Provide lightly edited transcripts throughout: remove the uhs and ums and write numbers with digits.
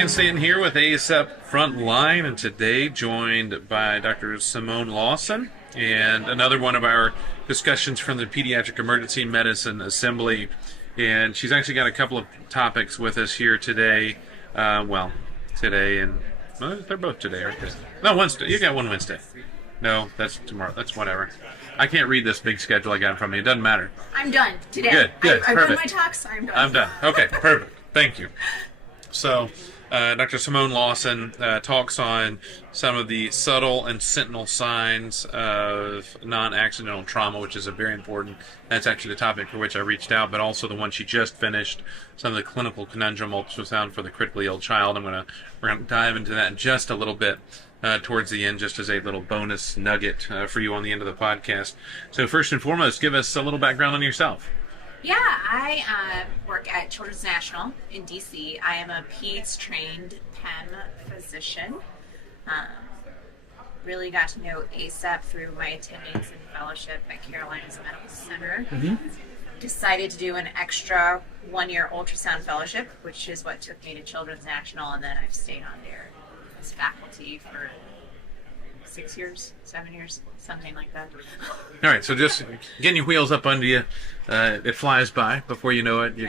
Ryan Stanton here with ASAP Frontline, and today joined by Dr. Simone Lawson and another one of our discussions from the Pediatric Emergency Medicine Assembly. And she's actually got a couple of topics with us here today. Today and they're both today, aren't they? No, Wednesday. You got one Wednesday. No, that's tomorrow. That's whatever. I can't read this big schedule I got from you. It doesn't matter. I'm done today. Good. I've Perfect. done my talks. I'm done. I'm done. Okay, perfect. Thank you. So, Dr. Simone Lawson talks on some of the subtle and sentinel signs of non-accidental trauma, which is a very important. That's actually the topic for which I reached out, but also the one she just finished, some of the clinical conundrum ultrasound for the critically ill child. We're going to dive into that in just a little bit towards the end, just as a little bonus nugget for you on the end of the podcast. So, first and foremost, give us a little background on yourself. Yeah, I work at Children's National in D.C. I am a PEDS-trained PEM physician. Really got to know ASAP through my attendings and fellowship at Carolinas Medical Center. Mm-hmm. Decided to do an extra one-year ultrasound fellowship, which is what took me to Children's National, and then I've stayed on there as faculty for 6 years, 7 years, something like that. All right, so just getting your wheels up under you, it flies by. Before you know it, you're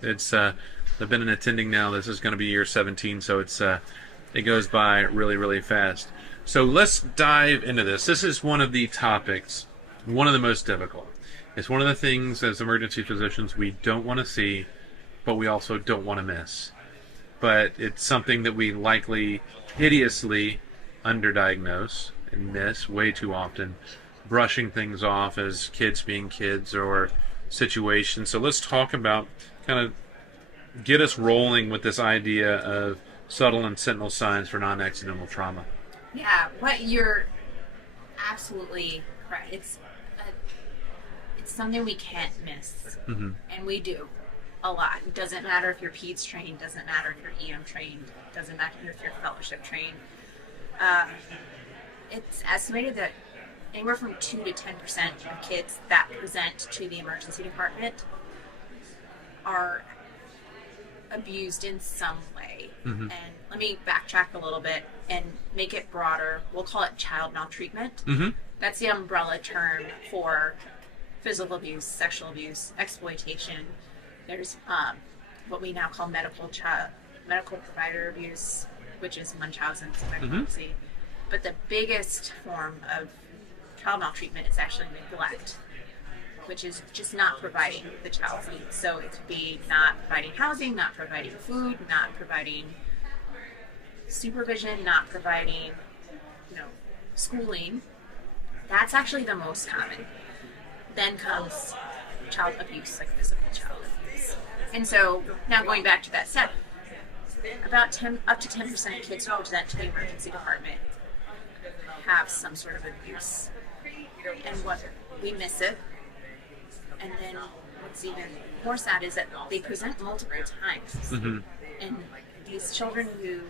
it's. I've been an attending now. This is going to be year 17, so it goes by really, really fast. So let's dive into this. This is one of the topics, one of the most difficult. It's one of the things as emergency physicians we don't want to see, but we also don't want to miss. But it's something that we likely hideously underdiagnose and miss way too often, brushing things off as kids being kids or situations. So let's talk about, kind of get us rolling with this idea of subtle and sentinel signs for non-accidental trauma. Yeah, you're absolutely right. It's something we can't miss, mm-hmm. and we do a lot. It doesn't matter if you're PEDS trained, doesn't matter if you're EM trained, doesn't matter if you're fellowship trained. It's estimated that anywhere from 2 to 10% of kids that present to the emergency department are abused in some way. Mm-hmm. And let me backtrack a little bit and make it broader. We'll call it child maltreatment. Mm-hmm. That's the umbrella term for physical abuse, sexual abuse, exploitation. There's what we now call medical provider abuse, which is Munchausen's by proxy. Mm-hmm. But the biggest form of child maltreatment is actually neglect, which is just not providing the child's needs. So it could be not providing housing, not providing food, not providing supervision, not providing, schooling. That's actually the most common. Then comes child abuse, like physical child abuse. And so now going back to that step, up to 10% of kids who present to the emergency department have some sort of abuse, and we miss it. And then what's even more sad is that they present multiple times, mm-hmm. and these children who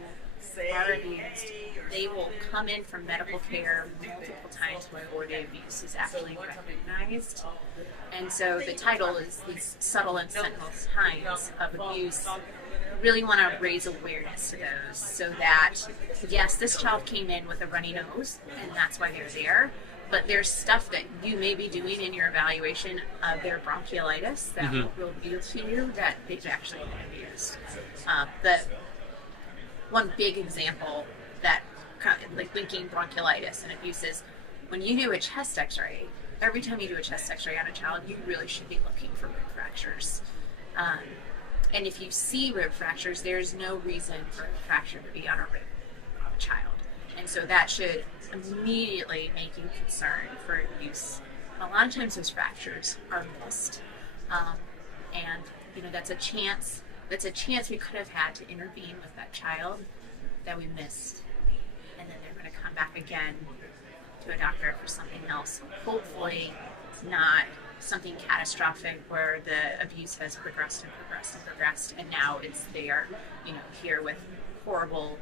are abused, they will come in for medical care multiple times before the abuse is actually recognized. And so the title is these subtle and sentinel signs of abuse. Really want to raise awareness to those, so that yes, this child came in with a runny nose and that's why they're there, but there's stuff that you may be doing in your evaluation of their bronchiolitis that mm-hmm. will reveal to you that they've actually been abused. The one big example that like linking bronchiolitis and abuse is when you do a chest x-ray. Every time you do a chest x-ray on a child, you really should be looking for rib fractures. And if you see rib fractures, there's no reason for a fracture to be on a rib of a child. And so that should immediately make you concerned for abuse. A lot of times those fractures are missed. And, that's a chance we could have had to intervene with that child that we missed. And then they're going to come back again to a doctor for something else. Hopefully not something catastrophic where the abuse has progressed, and now they are, here with horrible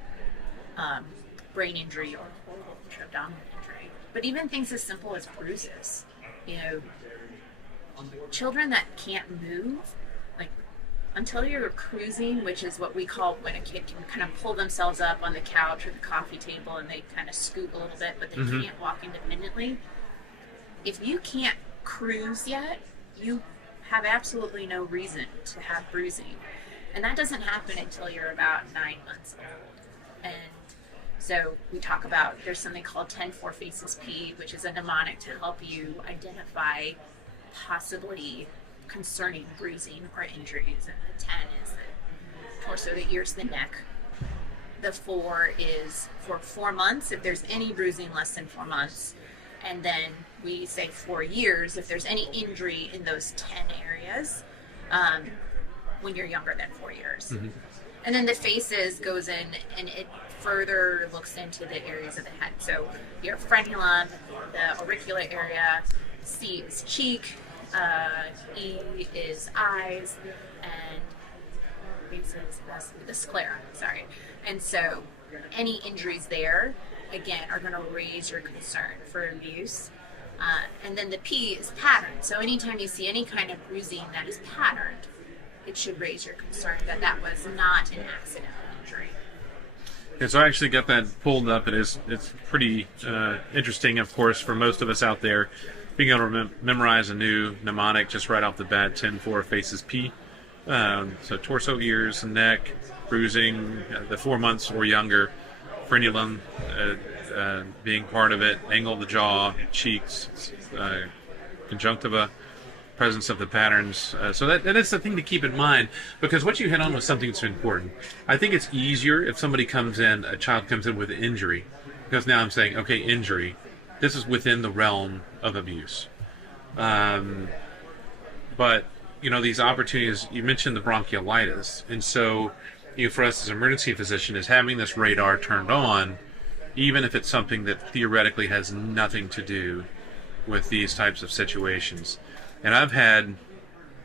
brain injury or horrible abdominal injury. But even things as simple as bruises, children that can't move, like until you're cruising, which is what we call when a kid can kind of pull themselves up on the couch or the coffee table and they kind of scoot a little bit, but they can't walk independently. If you can't cruise yet, you have absolutely no reason to have bruising. And that doesn't happen until you're about 9 months old. And so we talk about, there's something called 10-4 faces P, which is a mnemonic to help you identify possibly concerning bruising or injuries. And the 10 is the torso, the ears, the neck. The 4 is for 4 months, if there's any bruising less than 4 months. And then we say 4 years if there's any injury in those 10 areas when you're younger than 4 years. And then the faces goes in and it further looks into the areas of the head. So your frenulum, the auricular area, C is cheek, E is eyes, and the sclera, sorry. And so any injuries there, again, are going to raise your concern for abuse. And then the P is pattern. So anytime you see any kind of bruising that is patterned, it should raise your concern that that was not an accidental injury. Yeah, so I actually got that pulled up. It's pretty interesting, of course, for most of us out there, being able to memorize a new mnemonic just right off the bat, 10-4 faces P. So torso, ears, neck, bruising, the 4 months or younger, frenulum being part of it, angle of the jaw, cheeks, conjunctiva, presence of the patterns. So that is the thing to keep in mind, because what you hit on was something that's important. I think it's easier if somebody a child comes in with an injury, because now I'm saying, okay, injury, this is within the realm of abuse. But, these opportunities, you mentioned the bronchiolitis, and so for us as an emergency physician is having this radar turned on, even if it's something that theoretically has nothing to do with these types of situations. And I've had,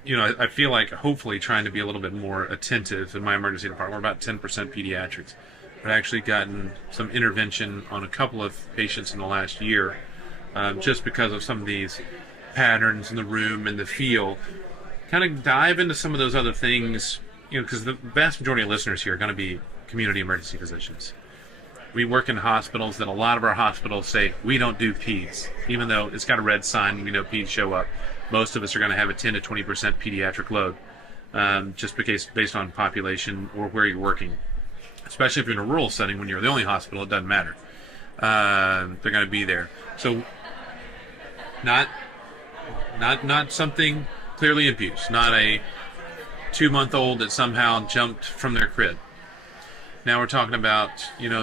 I feel like hopefully trying to be a little bit more attentive in my emergency department. We're about 10% pediatrics. I've actually gotten some intervention on a couple of patients in the last year, just because of some of these patterns in the room and the feel. Kind of dive into some of those other things, because the vast majority of listeners here are going to be community emergency physicians. We work in hospitals that a lot of our hospitals say, we don't do peds, even though it's got a red sign and we know peds show up. Most of us are going to have a 10 to 20% pediatric load, just based on population or where you're working. Especially if you're in a rural setting, when you're the only hospital, it doesn't matter. They're going to be there. So, not something clearly abuse, not a 2-month-old that somehow jumped from their crib. Now we're talking about,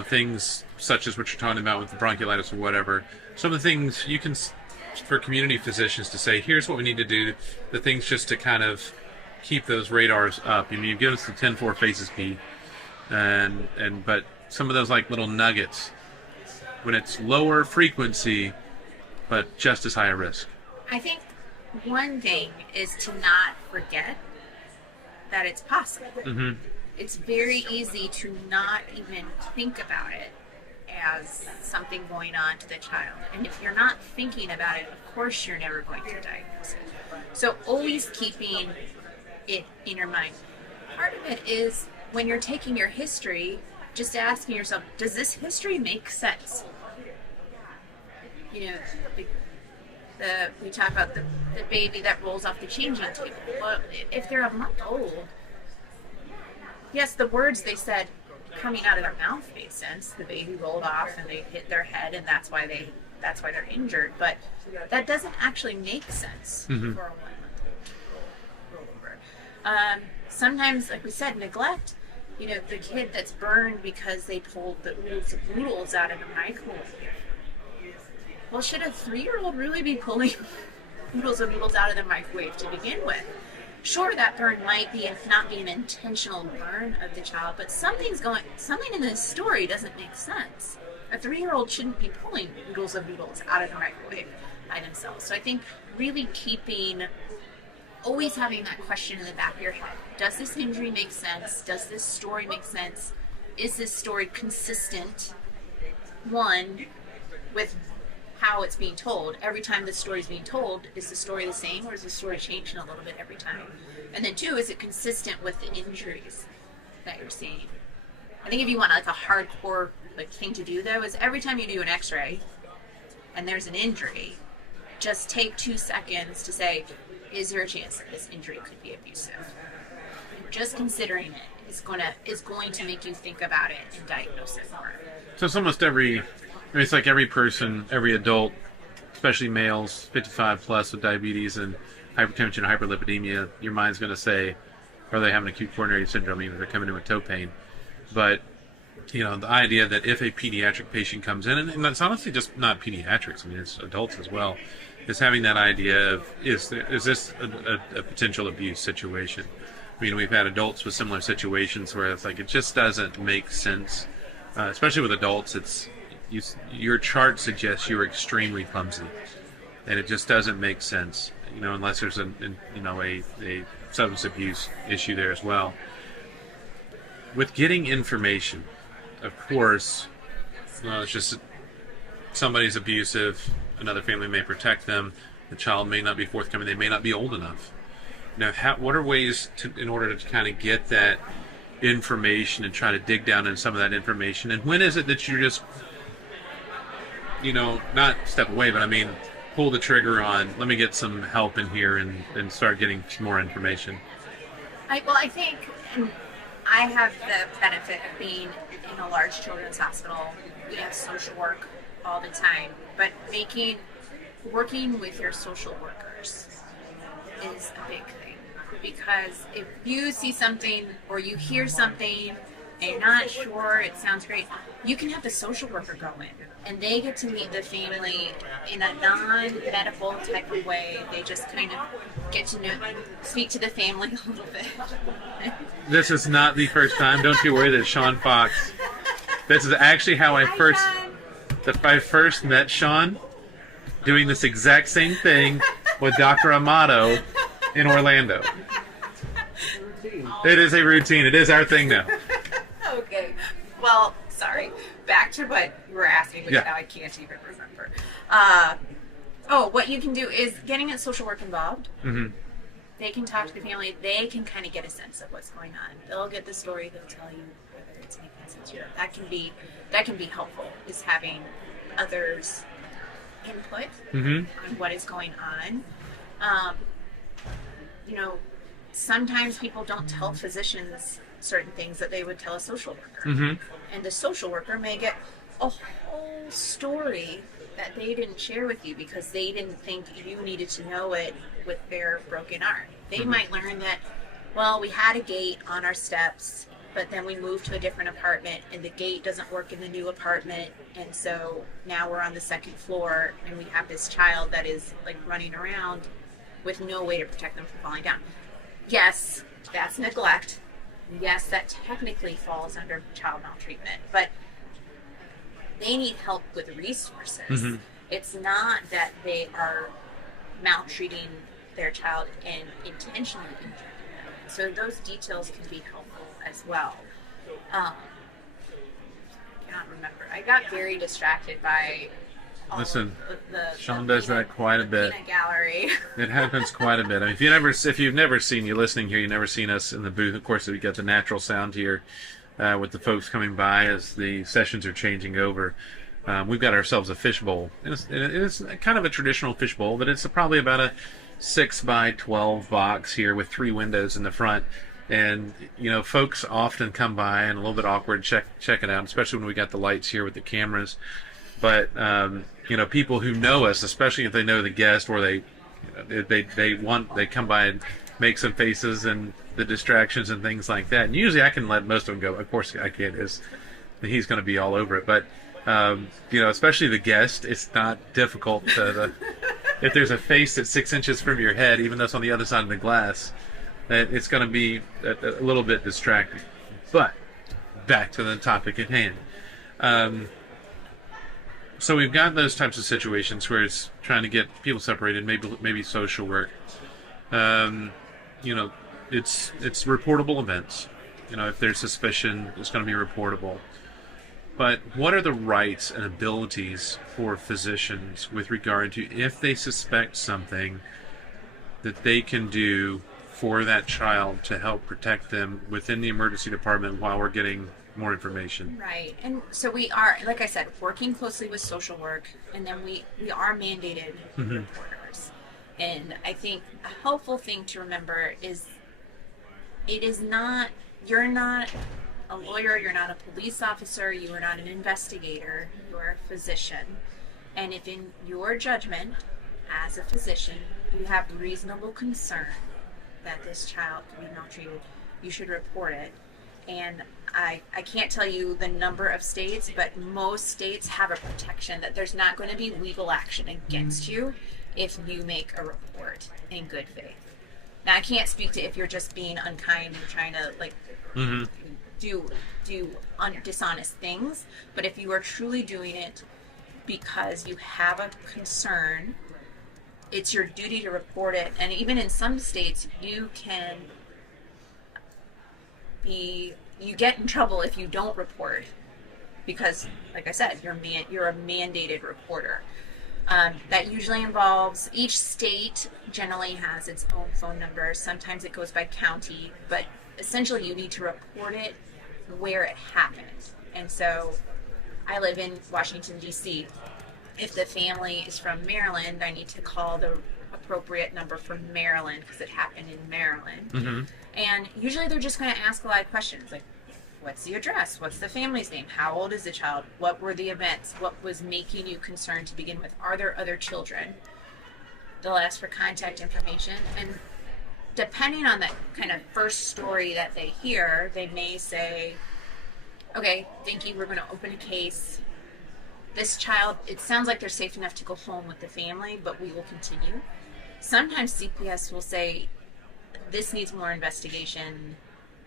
things such as what you're talking about with the bronchiolitis or whatever. Some of the things you can, for community physicians to say, here's what we need to do, the things just to kind of keep those radars up. You've given us the 10-4 faces P, but some of those like little nuggets, when it's lower frequency, but just as high a risk. I think one thing is to not forget that it's possible. It's very easy to not even think about it as something going on to the child. And if you're not thinking about it, of course you're never going to diagnose it. So always keeping it in your mind. Part of it is when you're taking your history, just asking yourself, does this history make sense? We talk about the baby that rolls off the changing table. Well, if they're a month old, yes, the words they said coming out of their mouth made sense. The baby rolled off and they hit their head, and that's why they're injured. But that doesn't actually make sense for a 1-month-old rollover. Sometimes, like we said, neglect. The kid that's burned because they pulled the oodles of noodles out of the microwave. Well, should a 3-year-old really be pulling oodles of noodles out of the microwave to begin with? Sure, that burn might not be an intentional burn of the child, but something in this story doesn't make sense. A 3-year-old shouldn't be pulling oodles of noodles out of the microwave by themselves. So I think really always having that question in the back of your head. Does this injury make sense? Does this story make sense? Is this story consistent, one, with how it's being told. Every time the story is being told, is the story the same, or is the story changing a little bit every time? And then 2, is it consistent with the injuries that you're seeing? I think if you want like a hardcore like thing to do though, is every time you do an x-ray and there's an injury, just take 2 seconds to say, is there a chance that this injury could be abusive? And just considering it is going to make you think about it and diagnose it more. So it's almost it's like every person, every adult, especially males, 55 plus with diabetes and hypertension, hyperlipidemia, your mind's going to say, are they having acute coronary syndrome, even if they're coming in with toe pain? But, the idea that if a pediatric patient comes in, and that's honestly just not pediatrics, I mean, it's adults as well, is having that idea of, is this a potential abuse situation? I mean, we've had adults with similar situations where it's like, it just doesn't make sense. Especially with adults, your chart suggests you're extremely clumsy, and it just doesn't make sense, unless there's a substance abuse issue there as well. With getting information, of course, it's just somebody's abusive, another family may protect them, the child may not be forthcoming, they may not be old enough. Now, what are ways in order to kind of get that information and try to dig down in some of that information? And when is it that you're just, not step away, but I mean, pull the trigger on, let me get some help in here and start getting some more information? I think I have the benefit of being in a large children's hospital. We have social work all the time, but working with your social workers is a big thing, because if you see something or you hear something and you're not sure, it sounds great, you can have the social worker go in and they get to meet the family in a non-medical type of way. They just kind of get to speak to the family a little bit. This is not the first time. Don't you worry that Sean Fox. This is actually how I first met Sean, doing this exact same thing with Dr. Amato in Orlando. It is a routine. It is our thing now. Okay. Well, sorry. Back to what you were asking, which now I can't even remember. What you can do is getting a social work involved. Mm-hmm. They can talk to the family. They can kind of get a sense of what's going on. They'll get the story. They'll tell you whether it's making sense or not. That can be helpful, is having others' input on what is going on. Sometimes people don't tell physicians certain things that they would tell a social worker. Mm-hmm. And the social worker may get a whole story that they didn't share with you because they didn't think you needed to know it with their broken arm. They might learn that, well, we had a gate on our steps, but then we moved to a different apartment and the gate doesn't work in the new apartment, and so now we're on the 2nd floor and we have this child that is like running around with no way to protect them from falling down. Yes, that's neglect. Yes, that technically falls under child maltreatment, but they need help with resources. Mm-hmm. It's not that they are maltreating their child and intentionally injuring them. So those details can be helpful as well. I cannot remember. I got very distracted by Listen, Sean does that quite a bit. Gallery. It happens quite a bit. I mean, if you've never seen, you're listening here, you've never seen us in the booth. Of course, we got the natural sound here with the folks coming by as the sessions are changing over. We've got ourselves a fishbowl. It's kind of a traditional fishbowl, but it's probably about a 6x12 box here with 3 windows in the front. And, folks often come by and a little bit awkward, check it out, especially when we got the lights here with the cameras. But, people who know us, especially if they know the guest, or they come by and make some faces and the distractions and things like that. And usually I can let most of them go. Of course I can't. He's going to be all over it. But, especially the guest, it's not difficult if there's a face that's 6 inches from your head, even though it's on the other side of the glass, it's going to be a little bit distracting. But back to the topic at hand. So we've got those types of situations where it's trying to get people separated, maybe social work. It's reportable events. If there's suspicion, it's going to be reportable. But what are the rights and abilities for physicians with regard to if they suspect something that they can do for that child to help protect them within the emergency department while we're getting more information? Right. And so we are, like I said, working closely with social work, and then we are mandated reporters. And I think a helpful thing to remember is it is not, you're not a lawyer, you're not a police officer, you are not an investigator, you're a physician. And if in your judgment as a physician you have reasonable concern that this child can be maltreated, you should report it. And I can't tell you the number of states, but most states have a protection that there's not going to be legal action against you if you make a report in good faith. Now, I can't speak to if you're just being unkind and trying to do dishonest things, but if you are truly doing it because you have a concern, it's your duty to report it. And even in some states, you get in trouble if you don't report, because, like I said, you're a mandated reporter. That usually involves, each state generally has its own phone number. Sometimes it goes by county, but essentially you need to report it where it happened. And so I live in Washington, D.C. If the family is from Maryland, I need to call the appropriate number for Maryland because it happened in Maryland. And usually they're just going to ask a lot of questions like, what's the address? What's the family's name? How old is the child? What were the events? What was making you concerned to begin with? Are there other children? They'll ask for contact information. And depending on the kind of first story that they hear, they may say, okay, thank you, we're going to open a case. This child, it sounds like they're safe enough to go home with the family, but we will continue. Sometimes CPS will say, this needs more investigation.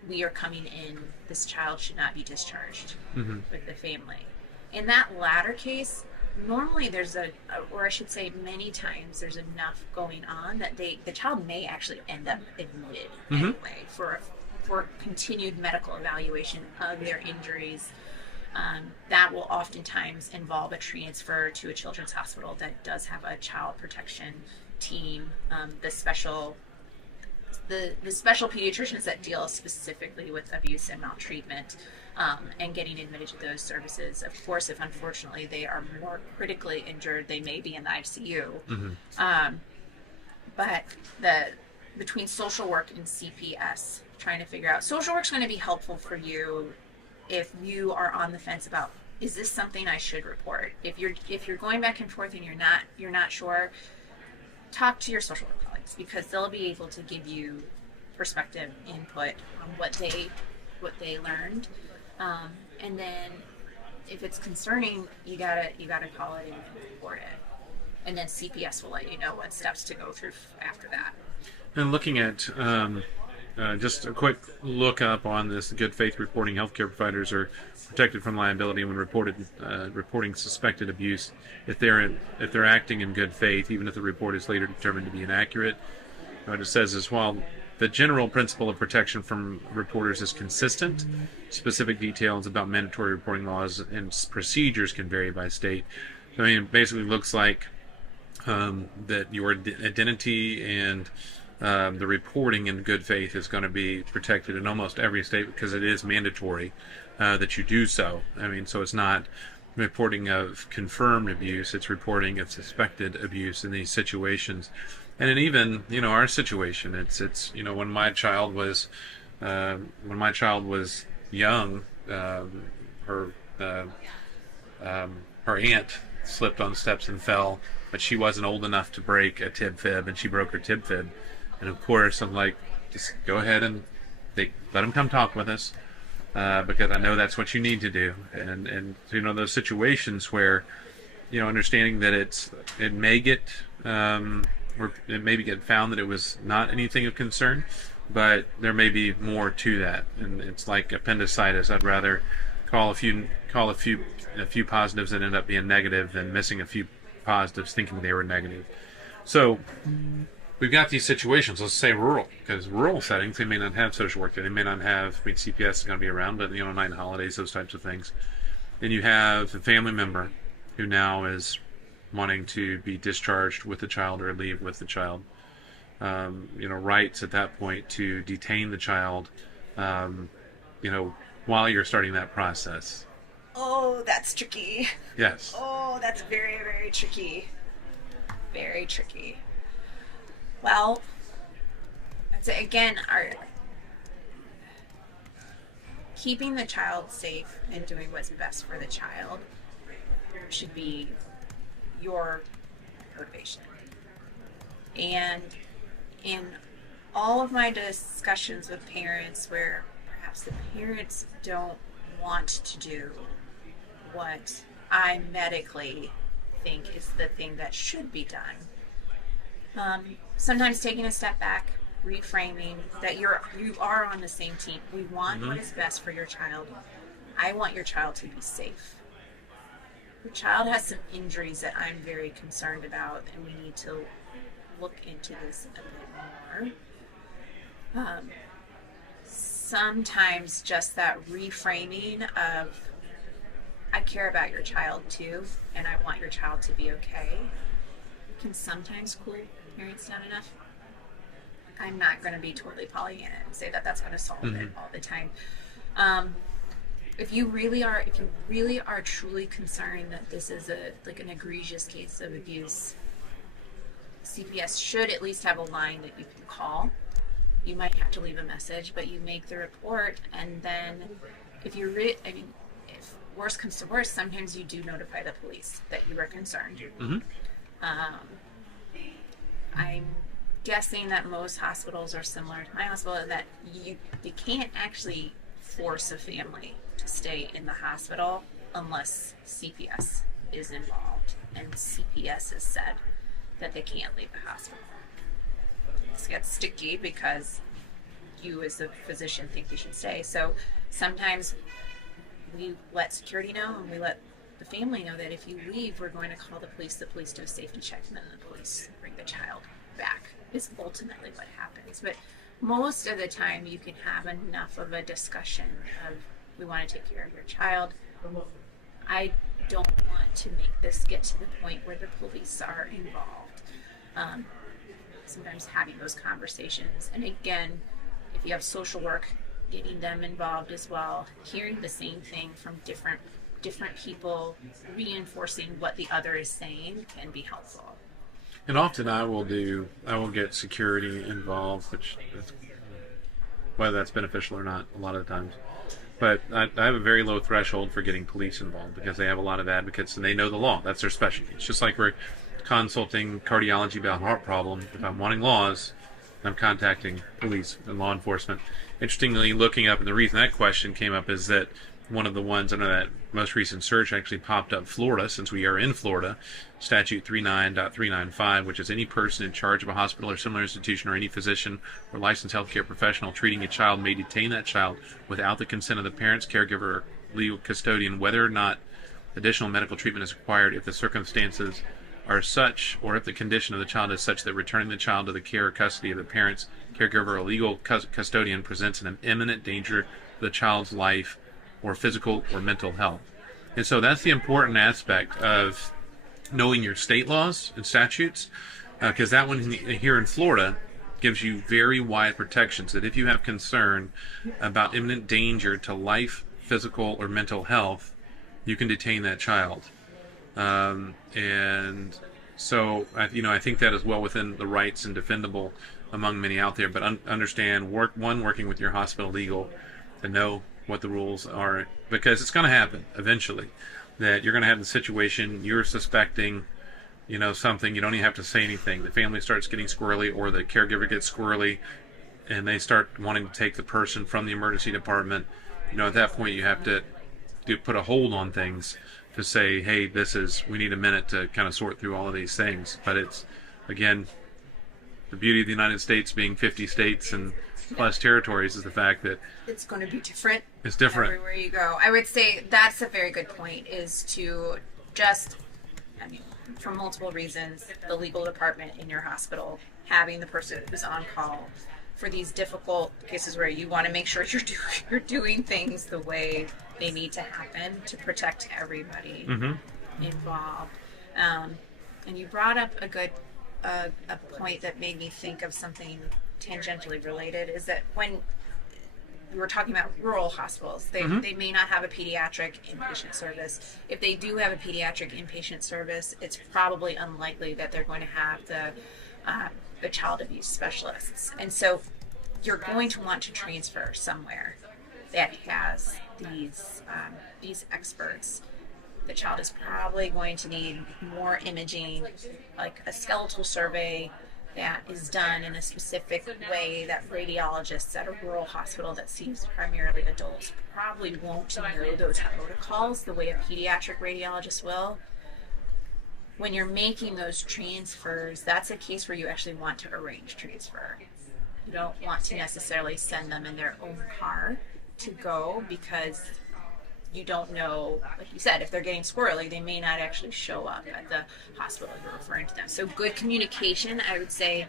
We are coming in. This child should not be discharged with the family. In that latter case, normally there's or I should say many times there's enough going on that the child may actually end up admitted anyway for continued medical evaluation of their injuries. That will oftentimes involve a transfer to a children's hospital that does have a child protection team, the special pediatricians that deal specifically with abuse and maltreatment, and getting admitted to those services. Of course, if unfortunately they are more critically injured, they may be in the ICU. But between social work and CPS, trying to figure out, social work's going to be helpful for you if you are on the fence about, is this something I should report? If you're going back and forth and you're not sure, talk to your social work colleagues, because they'll be able to give you perspective, input on what they learned, and then if it's concerning, you gotta call it and report it, and then CPS will let you know what steps to go through after that. And looking at just a quick look up on this, good faith reporting, healthcare providers are protected from liability when reporting suspected abuse if they're acting in good faith, even if the report is later determined to be inaccurate. What it says is, while the general principle of protection from reporters is consistent, specific details about mandatory reporting laws and procedures can vary by state. So, I mean, it basically looks like that your identity and the reporting in good faith is going to be protected in almost every state because it is mandatory that you do so. I mean, so it's not reporting of confirmed abuse, it's reporting of suspected abuse in these situations. And in even, our situation, it's when my child was young, her aunt slipped on steps and fell, but she wasn't old enough to break a tib fib, and she broke her tib fib. And of course, I'm like, just go ahead and let them come talk with us, because I know that's what you need to do. And those situations where, understanding that it may get found that it was not anything of concern, but there may be more to that. And it's like appendicitis. I'd rather call a few positives that end up being negative than missing a few positives thinking they were negative. So we've got these situations, let's say rural, because rural settings, they may not have social work there. They may not have, CPS is going to be around, but, night and holidays, those types of things. and you have a family member who now is wanting to be discharged with the child or leave with the child. Rights at that point to detain the child, while you're starting that process. Oh, that's tricky. Yes. Oh, that's very, very tricky. Very tricky. Well, I'd say again, keeping the child safe and doing what's best for the child should be your motivation. And in all of my discussions with parents where perhaps the parents don't want to do what I medically think is the thing that should be done, sometimes taking a step back, reframing that you are on the same team. We want what is best for your child. I want your child to be safe. Your child has some injuries that I'm very concerned about, and we need to look into this a bit more. Sometimes just that reframing of, I care about your child too, and I want your child to be okay, can sometimes cool parents down enough. I'm not going to be totally Pollyanna and say that that's going to solve it all the time. If you really are truly concerned that this is an egregious case of abuse, CPS should at least have a line that you can call. You might have to leave a message, but you make the report, and then if worse comes to worse, sometimes you do notify the police that you are concerned. I'm guessing that most hospitals are similar to my hospital, and that you can't actually force a family to stay in the hospital unless CPS is involved, and CPS has said that they can't leave the hospital. This gets sticky because you as a physician think they should stay. So sometimes we let security know, and we let the family know that if you leave, we're going to call the police do a safety check, and then the police bring the child back. Is ultimately what happens. But most of the time you can have enough of a discussion of, we want to take care of your child. I don't want to make this get to the point where the police are involved. Sometimes having those conversations, and again, if you have social work, getting them involved as well, hearing the same thing from different people, reinforcing what the other is saying can be helpful. And often I will get security involved, which is, whether that's beneficial or not, a lot of the times. But I have a very low threshold for getting police involved because they have a lot of advocates and they know the law. That's their specialty. It's just like we're consulting cardiology about heart problem. If I'm wanting laws, I'm contacting police and law enforcement. Interestingly, looking up, and the reason that question came up is that one of the ones under that most recent search actually popped up Florida, since we are in Florida, statute 39.395, which is any person in charge of a hospital or similar institution, or any physician or licensed healthcare professional treating a child may detain that child without the consent of the parents, caregiver, or legal custodian, whether or not additional medical treatment is required if the circumstances are such, or if the condition of the child is such that returning the child to the care or custody of the parents, caregiver, or legal custodian presents an imminent danger to the child's life or physical or mental health. And so that's the important aspect of knowing your state laws and statutes, because that one here in Florida gives you very wide protections that if you have concern about imminent danger to life, physical, or mental health, you can detain that child. And so, I think that is well within the rights and defendable among many out there. But understand, working with your hospital legal to know what the rules are, because it's going to happen eventually that you're going to have the situation, you're suspecting something, you don't even have to say anything, the family starts getting squirrely, or the caregiver gets squirrely, and they start wanting to take the person from the emergency department. At that point you have to put a hold on things to say, hey, we need a minute to kind of sort through all of these things. But it's, again, the beauty of the United States being 50 states and plus territories is the fact that it's going to be different. It's different everywhere you go. I would say that's a very good point, is to just, for multiple reasons, the legal department in your hospital, having the person who's on call for these difficult cases where you want to make sure you're doing things the way they need to happen to protect everybody involved. And you brought up a good a point that made me think of something tangentially related, is that when we were talking about rural hospitals, they may not have a pediatric inpatient service. If they do have a pediatric inpatient service, it's probably unlikely that they're going to have the child abuse specialists. And so you're going to want to transfer somewhere that has these experts. The child is probably going to need more imaging, like a skeletal survey that is done in a specific way that radiologists at a rural hospital that sees primarily adults probably won't know those protocols the way a pediatric radiologist will. When you're making those transfers, that's a case where you actually want to arrange transfer. You don't want to necessarily send them in their own car to go, because you don't know, like you said, if they're getting squirrely, they may not actually show up at the hospital you're referring to them. So good communication, I would say,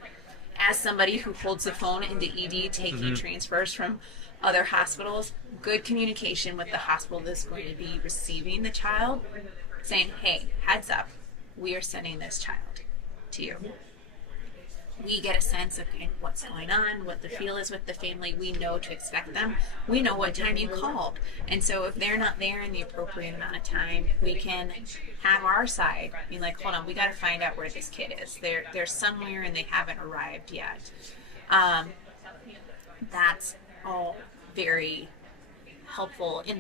as somebody who holds the phone in the ED taking transfers from other hospitals, good communication with the hospital that's going to be receiving the child, saying, hey, heads up, we are sending this child to you. We get a sense of what's going on, what the feel is with the family. We know to expect them. We know what time you called. And so if they're not there in the appropriate amount of time, we can have our side be like, hold on, we got to find out where this kid is. They're somewhere and they haven't arrived yet. That's all very helpful in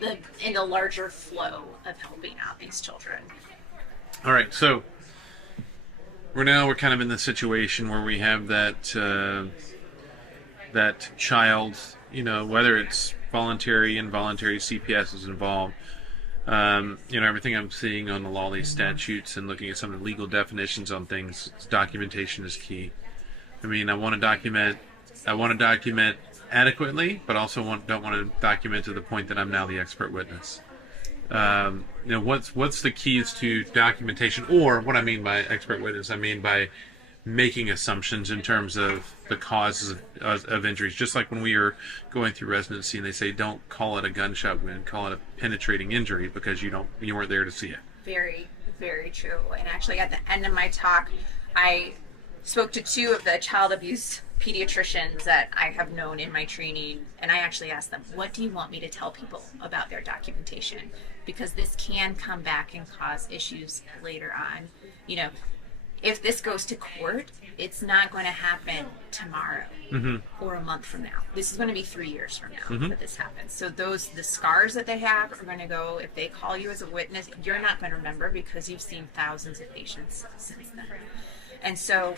the larger flow of helping out these children. All right, so we're kind of in the situation where we have that child, whether it's voluntary, involuntary, CPS is involved. Everything I'm seeing on all these statutes and looking at some of the legal definitions on things, documentation is key. I mean, I want to document adequately, but also don't want to document to the point that I'm now the expert witness. What's the keys to documentation, or what I mean by expert witness, I mean by making assumptions in terms of the causes of injuries. Just like when we were going through residency and they say, don't call it a gunshot wound, call it a penetrating injury, because you weren't there to see it. Very, very true. And actually at the end of my talk, I spoke to two of the child abuse pediatricians that I have known in my training, and I actually asked them, what do you want me to tell people about their documentation? Because this can come back and cause issues later on. If this goes to court, it's not going to happen tomorrow or a month from now. This is going to be 3 years from now that this happens. So the scars that they have are going to go, if they call you as a witness, you're not going to remember, because you've seen thousands of patients since then. And so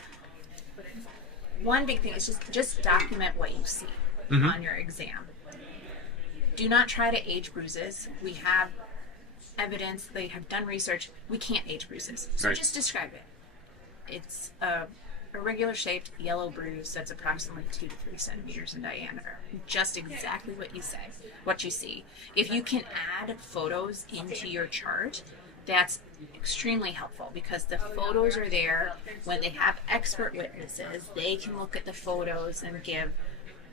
one big thing is just document what you see on your exam. Do not try to age bruises. We have evidence, they have done research, we can't age bruises. So just describe it. It's a irregular shaped yellow bruise that's approximately 2 to 3 centimeters in diameter. Just exactly what you see. If you can add photos into your chart, that's extremely helpful, because the photos are there. When they have expert witnesses, they can look at the photos and give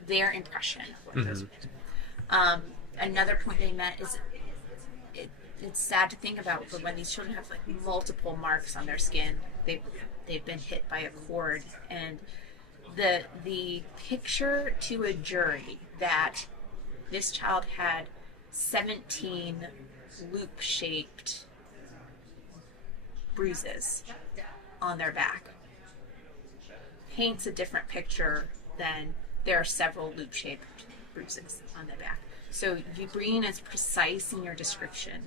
their impression of what those another point they meant is it's sad to think about, but when these children have like multiple marks on their skin, they've been hit by a cord, and the picture to a jury that this child had 17 loop-shaped bruises on their back paints a different picture than there are several loop-shaped bruises on the back. So you bring as precise in your description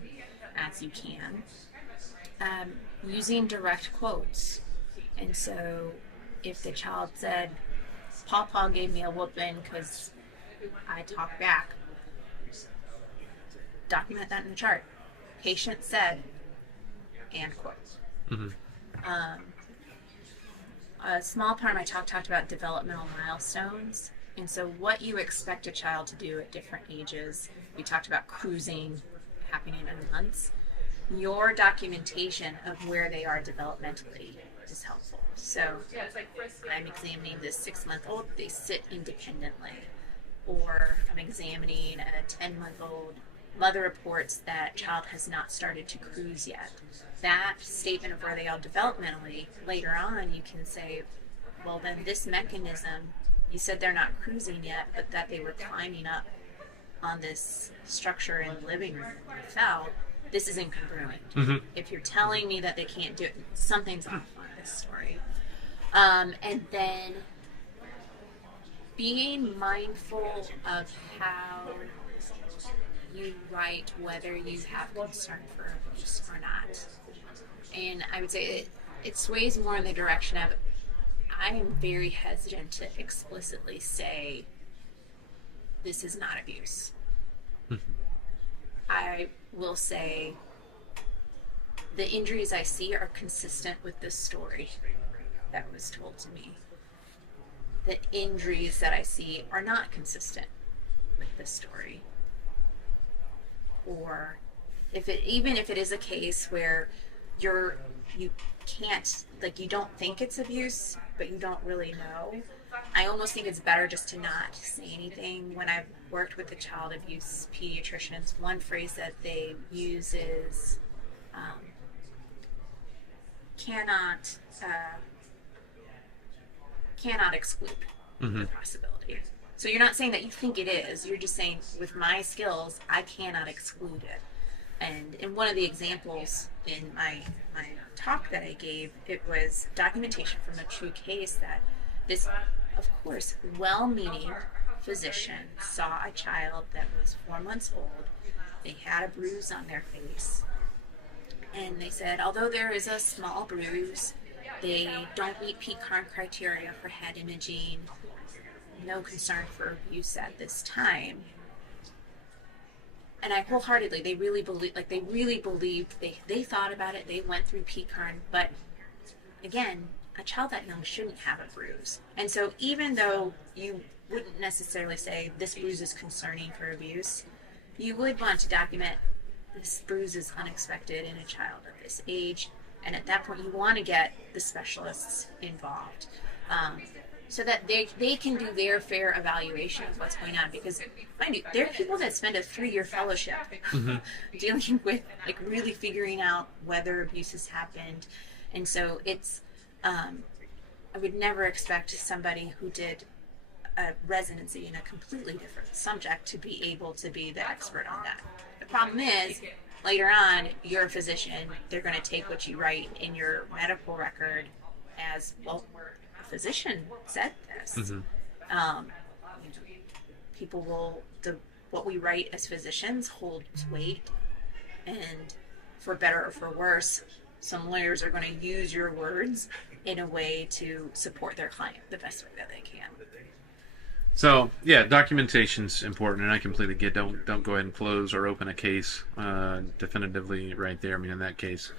as you can, using direct quotes. And so if the child said, Paw gave me a whooping because I talked back, document that in the chart. Patient said, and quotes. A small part of my talk talked about developmental milestones. And so what you expect a child to do at different ages. We talked about cruising happening in months. Your documentation of where they are developmentally is helpful. So I'm examining this 6-month-old, they sit independently. Or I'm examining a 10-month-old, mother reports that child has not started to cruise yet. That statement of where they are developmentally, later on you can say, well then this mechanism, you said they're not cruising yet, but that they were climbing up on this structure in the living room and fell. This is incongruent. If you're telling me that they can't do it, something's off on this story. And then being mindful of how you write whether you have concern for abuse or not. And I would say it sways more in the direction of, I am very hesitant to explicitly say this is not abuse. I will say the injuries I see are consistent with this story that was told to me. The injuries that I see are not consistent with this story. Or even if it is a case where you can't, like, you don't think it's abuse, but you don't really know, I almost think it's better just to not say anything. When I've worked with the child abuse pediatricians, one phrase that they use is cannot exclude the possibility. So you're not saying that you think it is, you're just saying, with my skills, I cannot exclude it. And in one of the examples in my talk that I gave, it was documentation from a true case that this, of course, well-meaning physician saw a child that was 4 months old. They had a bruise on their face. And they said, although there is a small bruise, they don't meet PCARN criteria for head imaging, no concern for abuse at this time. And I wholeheartedly, they really believed, they thought about it, they went through PCARN, but again, a child that young shouldn't have a bruise. And so even though you wouldn't necessarily say this bruise is concerning for abuse, you would want to document this bruise is unexpected in a child at this age, and at that point you want to get the specialists involved. So that they can do their fair evaluation of what's going on. Because, mind you, there are people that spend a 3-year fellowship dealing with, like, really figuring out whether abuse has happened. And so it's, I would never expect somebody who did a residency in a completely different subject to be able to be the expert on that. The problem is, later on, you're a physician, they're going to take what you write in your medical record as, well, physician said this. People will, what we write as physicians holds weight, and for better or for worse, some lawyers are going to use your words in a way to support their client the best way that they can. So yeah, documentation's important, and I completely get. Don't go ahead and close or open a case definitively right there. I mean, in that case,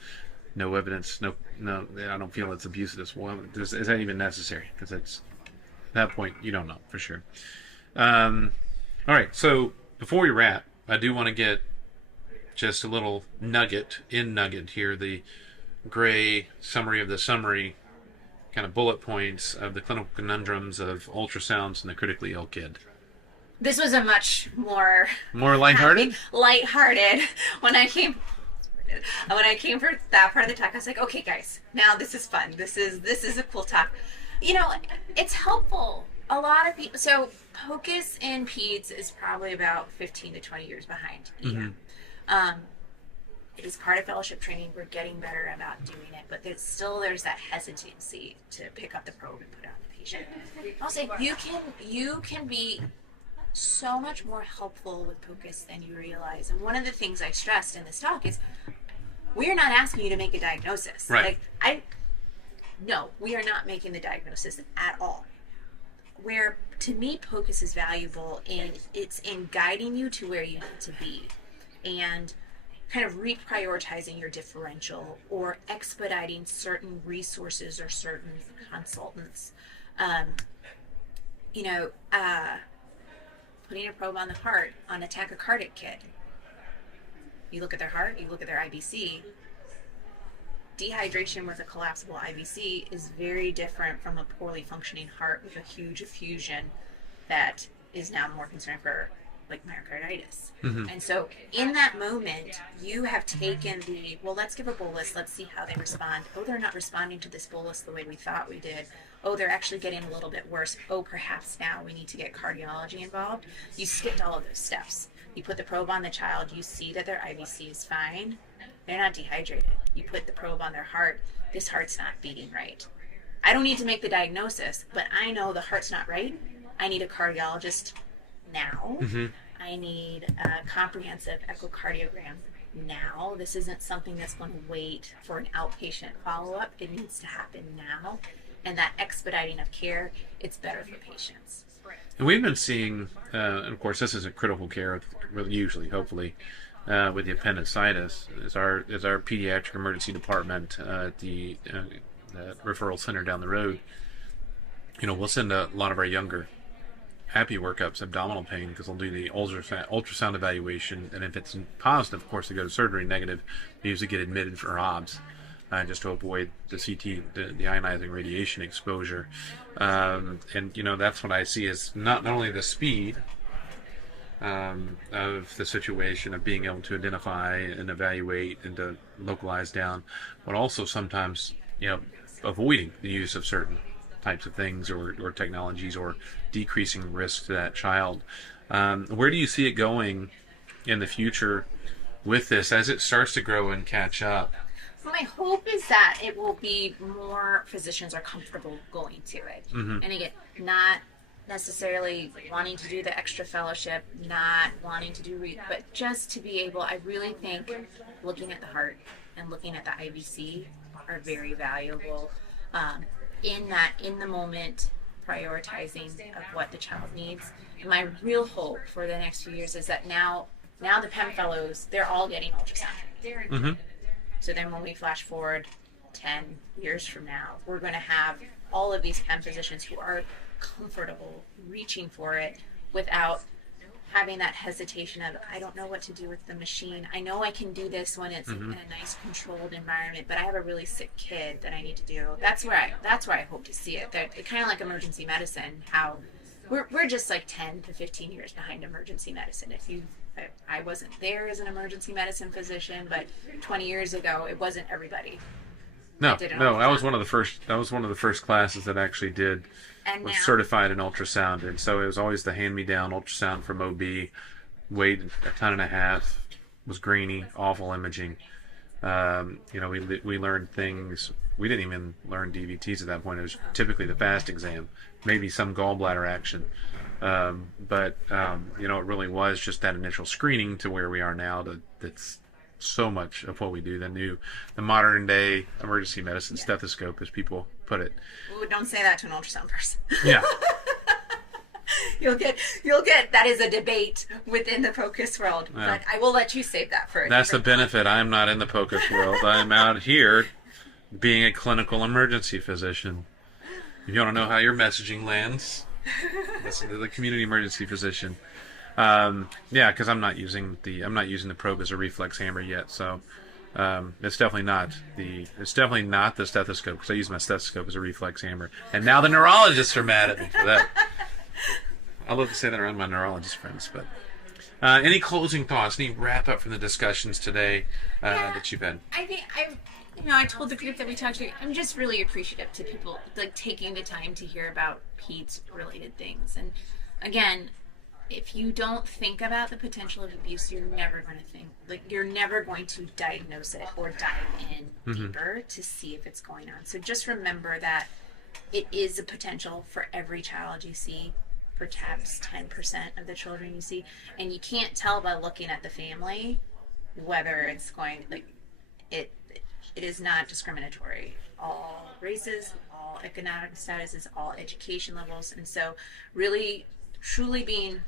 no evidence, no. I don't feel it's abuse at this point. Is that even necessary? Because it's at that point you don't know for sure. All right. So before we wrap, I do want to get just a little nugget here. The gray summary of the summary, kind of bullet points of the clinical conundrums of ultrasounds in the critically ill kid. This was a much more lighthearted. When I came for that part of the talk, I was like, okay, guys, now this is fun. This is a cool talk. You know, it's helpful. A lot of people. So POCUS in peds is probably about 15 to 20 years behind EM. It is part of fellowship training. We're getting better about doing it, but there's that hesitancy to pick up the probe and put it on the patient. I'll say you can be so much more helpful with POCUS than you realize. And one of the things I stressed in this talk is we're not asking you to make a diagnosis. Right. No, we are not making the diagnosis at all. Where, to me, POCUS is valuable, and it's in guiding you to where you need to be, and kind of reprioritizing your differential or expediting certain resources or certain consultants. Putting a probe on the heart on a tachycardic kid. You look at their heart, you look at their IBC. dehydration with a collapsible IVC is very different from a poorly functioning heart with a huge effusion that is now more concerned for like myocarditis. And so in that moment, you have taken the, well, let's give a bolus, let's see how they respond. Oh, they're not responding to this bolus the way we thought we did. Oh, they're actually getting a little bit worse. Oh, perhaps now we need to get cardiology involved. You skipped all of those steps. You put the probe on the child, you see that their IVC is fine. They're not dehydrated. You put the probe on their heart, this heart's not beating right. I don't need to make the diagnosis, but I know the heart's not right. I need a cardiologist now. I need a comprehensive echocardiogram now. This isn't something that's going to wait for an outpatient follow-up. It needs to happen now. And that expediting of care, it's better for patients. And we've been seeing, and of course, this isn't critical care, usually, hopefully, with the appendicitis, is our pediatric emergency department at the referral center down the road. We'll send a lot of our younger happy workups, abdominal pain, because they'll do the ultrasound evaluation, and if it's positive, of course, they go to surgery. Negative, they usually get admitted for OBS, just to avoid the CT, the ionizing radiation exposure. And that's what I see is not only the speed of the situation of being able to identify and evaluate and to localize down, but also sometimes avoiding the use of certain types of things or technologies, or decreasing risk to that child. Where do you see it going in the future with this as it starts to grow and catch up? My hope is that it will be more physicians are comfortable going to it. And again, not necessarily wanting to do the extra fellowship, not wanting to do, but just to be able, I really think looking at the heart and looking at the IVC are very valuable. In the moment, prioritizing of what the child needs. And my real hope for the next few years is that now the PEM fellows, they're all getting ultrasound. So then when we flash forward 10 years from now, we're going to have all of these PEM physicians who are comfortable reaching for it without having that hesitation of, I don't know what to do with the machine. I know I can do this when it's in a nice controlled environment, but I have a really sick kid that I need to do. That's where I hope to see it. That kind of like emergency medicine, how we're just like 10 to 15 years behind emergency medicine. I wasn't there as an emergency medicine physician, but 20 years ago it wasn't everybody. No, I was one of the first. That was one of the first classes that actually was certified in ultrasound, and so it was always the hand-me-down ultrasound from OB. Weighed a ton and a half, was grainy, awful imaging. We learned things. We didn't even learn DVTs at that point. It was typically the fast exam, maybe some gallbladder action, but it really was just that initial screening to where we are now. That's so much of what we do. The modern day emergency medicine stethoscope, as people put it. Ooh, don't say that to an ultrasound person. Yeah. You'll get that is a debate within the POCUS world, but I will let you save that for That's the benefit. I'm not in the POCUS world. I'm out here being a clinical emergency physician. If you want to know how your messaging lands, listen to the community emergency physician. Because I'm not using the probe as a reflex hammer yet, so it's definitely not the stethoscope, because I use my stethoscope as a reflex hammer, and now the neurologists are mad at me for that. I love to say that around my neurologist friends. But any closing thoughts? Any wrap up from the discussions today that you've had? I think I told the group that we talked to, I'm just really appreciative to people like taking the time to hear about peds related things. And again, if you don't think about the potential of abuse, you're never going to diagnose it or dive in deeper to see if it's going on. So just remember that it is a potential for every child you see, perhaps 10% of the children you see, and you can't tell by looking at the family whether it's going, it is not discriminatory. All races, all economic statuses, all education levels, and so really truly being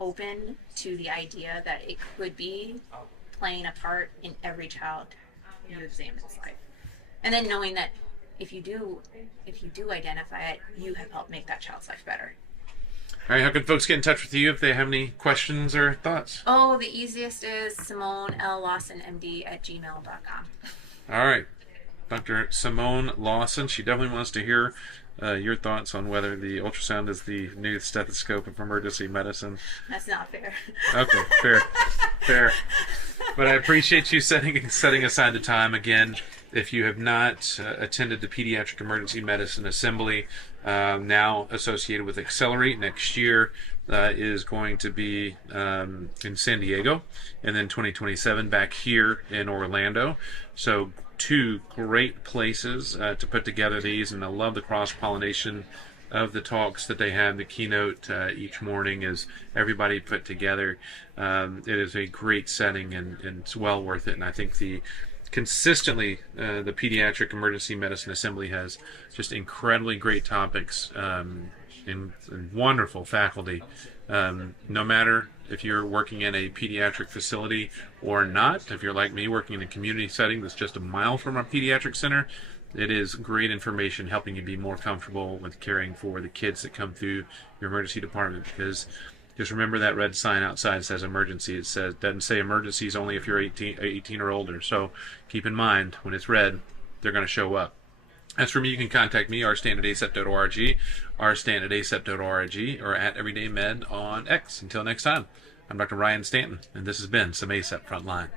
open to the idea that it could be playing a part in every child you examine's life, and then knowing that if you do identify it, you have helped make that child's life better. All right, how can folks get in touch with you if they have any questions or thoughts? Oh, the easiest is Simone L. Lawson, MD @gmail.com. All right. Dr. Simone Lawson. She definitely wants to hear your thoughts on whether the ultrasound is the new stethoscope of emergency medicine. That's not fair. Okay, fair. But I appreciate you setting aside the time again. If you have not attended the Pediatric Emergency Medicine Assembly, now associated with Accelerate next year, is going to be in San Diego, and then 2027 back here in Orlando. So two great places to put together these, and I love the cross-pollination of the talks that they have. The keynote each morning is everybody put together. It is a great setting, and it's well worth it. And I think consistently the Pediatric Emergency Medicine Assembly has just incredibly great topics and wonderful faculty. No matter if you're working in a pediatric facility or not, if you're like me working in a community setting that's just a mile from our pediatric center, it is great information helping you be more comfortable with caring for the kids that come through your emergency department. Because just remember that red sign outside says emergency. It doesn't say emergencies only if you're 18 or older. So keep in mind, when it's red, they're going to show up. As for me, you can contact me, rstanton@asep.org, rstanton@asep.org, or at EverydayMed on X. Until next time, I'm Dr. Ryan Stanton, and this has been some ASEP Frontline.